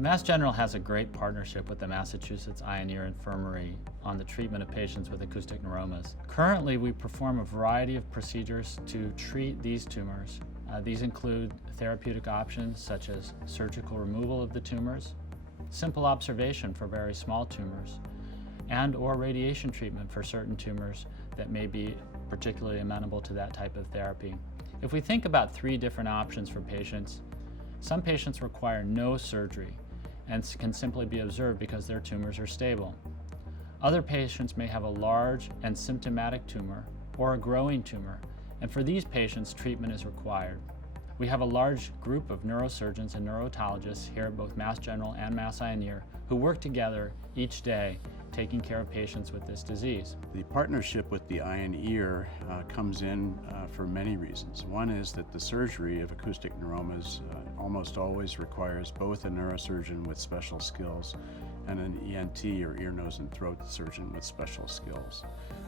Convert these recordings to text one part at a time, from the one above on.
Mass General has a great partnership with the Massachusetts Ioneer Infirmary on the treatment of patients with acoustic neuromas. Currently, we perform a variety of procedures to treat these tumors. These include therapeutic options such as surgical removal of the tumors, simple observation for very small tumors, and/or radiation treatment for certain tumors that may be particularly amenable to that type of therapy. If we think about three different options for patients, some patients require no surgery and can simply be observed because their tumors are stable. Other patients may have a large and symptomatic tumor or a growing tumor, and for these patients, treatment is required. We have a large group of neurosurgeons and neurotologists here at both Mass General and Mass Ioneer who work together each day taking care of patients with this disease. The partnership with the Ioneer comes in for many reasons. One is that the surgery of acoustic neuromas almost always requires both a neurosurgeon with special skills and an ENT or ear, nose, and throat surgeon with special skills.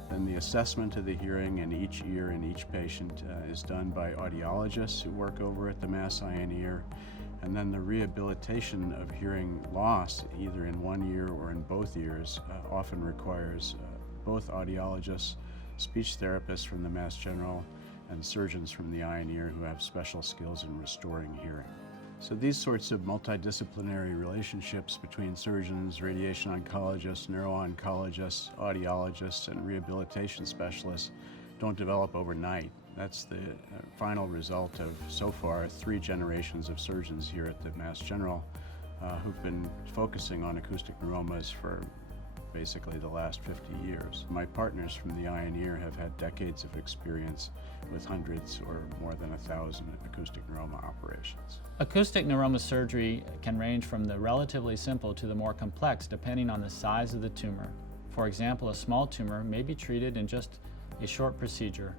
Then the assessment of the hearing in each ear in each patient is done by audiologists who work over at the Mass Ioneer. And then the rehabilitation of hearing loss, either in one ear or in both ears, often requires both audiologists, speech therapists from the Mass General, and surgeons from the Ioneer who have special skills in restoring hearing. So these sorts of multidisciplinary relationships between surgeons, radiation oncologists, neuro-oncologists, audiologists, and rehabilitation specialists don't develop overnight. That's the final result of, so far, 3 generations of surgeons here at the Mass General who've been focusing on acoustic neuromas for basically the last 50 years. My partners from the Ioneer have had decades of experience with hundreds or more than 1,000 acoustic neuroma operations. Acoustic neuroma surgery can range from the relatively simple to the more complex depending on the size of the tumor. For example, a small tumor may be treated in just a short procedure,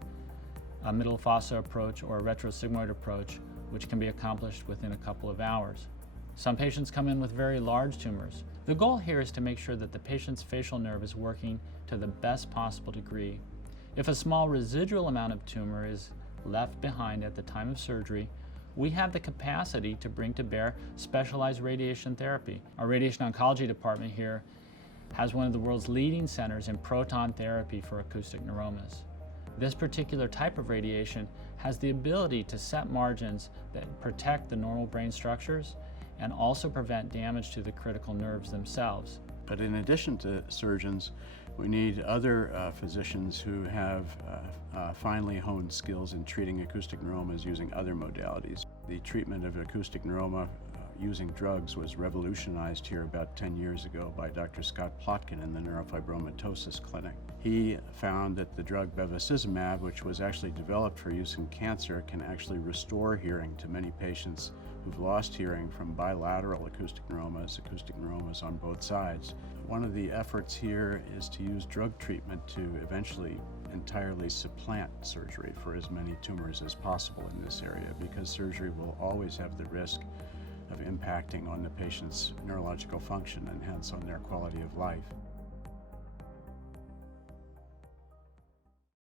a middle fossa approach or a retrosigmoid approach, which can be accomplished within a couple of hours. Some patients come in with very large tumors. The goal here is to make sure that the patient's facial nerve is working to the best possible degree. If a small residual amount of tumor is left behind at the time of surgery, we have the capacity to bring to bear specialized radiation therapy. Our radiation oncology department here has one of the world's leading centers in proton therapy for acoustic neuromas. This particular type of radiation has the ability to set margins that protect the normal brain structures and also prevent damage to the critical nerves themselves. But in addition to surgeons, we need other physicians who have finely honed skills in treating acoustic neuromas using other modalities. The treatment of acoustic neuroma using drugs was revolutionized here about 10 years ago by Dr. Scott Plotkin in the neurofibromatosis clinic. He found that the drug bevacizumab, which was actually developed for use in cancer, can actually restore hearing to many patients who've lost hearing from bilateral acoustic neuromas on both sides. One of the efforts here is to use drug treatment to eventually entirely supplant surgery for as many tumors as possible in this area, because surgery will always have the risk of impacting on the patient's neurological function and hence on their quality of life.